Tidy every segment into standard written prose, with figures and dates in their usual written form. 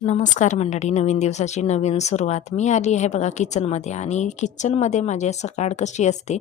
नमस्कार मंडळी, नवीन दिवसाची नवीन सुरुवात. मी आली आहे बघा किचनमध्ये आणि किचनमध्ये माझी सकाळ कशी असते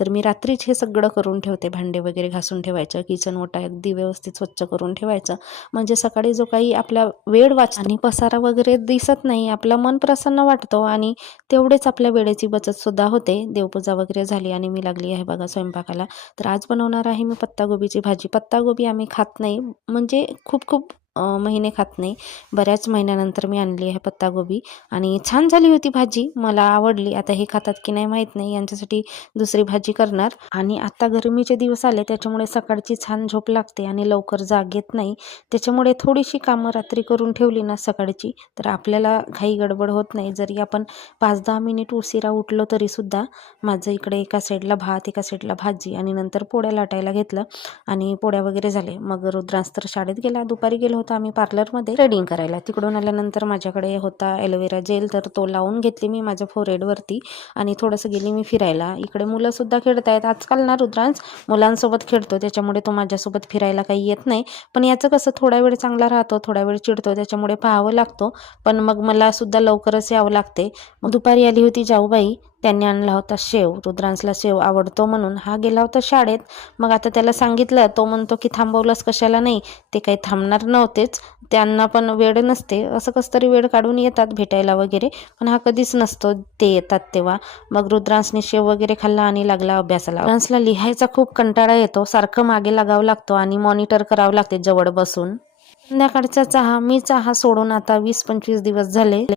तर मी रात्रीच हे सगळं करून ठेवते. भांडे वगैरे घासून ठेवायचं, किचन ओटा अगदी व्यवस्थित स्वच्छ करून ठेवायचं, म्हणजे सकाळी जो काही आपला वेळ वाचतो आणि पसारा वगैरे दिसत नाही, आपलं मन प्रसन्न वाटतो आणि तेवढेच आपल्या वेळेची बचतसुद्धा होते. देवपूजा वगैरे झाली आणि मी लागली आहे बघा स्वयंपाकाला. तर आज बनवणार आहे मी पत्तागोबीची भाजी. पत्तागोबी आम्ही खात नाही, म्हणजे खूप खूप महिने खात नाही. बऱ्याच महिन्यानंतर मी आणली आहे पत्तागोबी आणि छान झाली होती भाजी, मला आवडली. आता हे खातात की नाही माहीत नाही, यांच्यासाठी दुसरी भाजी करणार. आणि आता गरमीचे दिवस आले त्याच्यामुळे सकाळची छान झोप लागते आणि लवकर जाग येत नाही, त्याच्यामुळे थोडीशी कामं रात्री करून ठेवली ना सकाळची तर आपल्याला घाई गडबड होत नाही. जरी आपण 5-10 मिनिट उशिरा उठलो तरीसुद्धा माझं इकडे एका साईडला भात, एका साईडला भाजी आणि नंतर पोळ्या लाटायला घेतलं आणि पोळ्या वगैरे झाले. मग रुद्रांश तर शाळेत गेला. दुपारी गेलो होतो आम्ही पार्लरमध्ये थ्रेडिंग करायला. तिकडून आल्यानंतर माझ्याकडे होता ॲलोवेरा जेल, तर तो लावून घेतली मी माझ्या फोरहेडवरती आणि थोडंसं गेली मी फिरायला. इकडे मुलंसुद्धा खेळत आहेत. आजकाल ना रुद्रांश मुलांसोबत खेळतो, त्याच्यामुळे तो माझ्यासोबत फिरायला काही येत नाही. पण याचं कसं थोडा वेळ चांगला राहतो, थोडा वेळ चिडतो, त्याच्यामुळे पाहावं लागतो. पण मग मला सुद्धा लवकरच यावं लागते. मग दुपारी आली होती जाऊबाई, त्यांनी आणला होता शेव. रुद्रांशला शेव आवडतो म्हणून हा गेला होता शाळेत. मग आता त्याला सांगितलं, तो म्हणतो की थांबवलंस कशाला नाही. ते काही थांबणार नव्हतेच, त्यांना पण वेळ नसते, असं कसं तरी वेळ काढून येतात भेटायला वगैरे, पण हा कधीच नसतो ते येतात तेव्हा. मग रुद्रांशने शेव वगैरे खाल्ला आणि लागला अभ्यासाला. रुद्रांशला लिहायचा खूप कंटाळा येतो, सारखं मागे लागावं लागतो आणि मॉनिटर करावं लागते जवळ बसून. संध्याकाळचा चहा मी चहा सोडून आता 20-25 दिवस झाले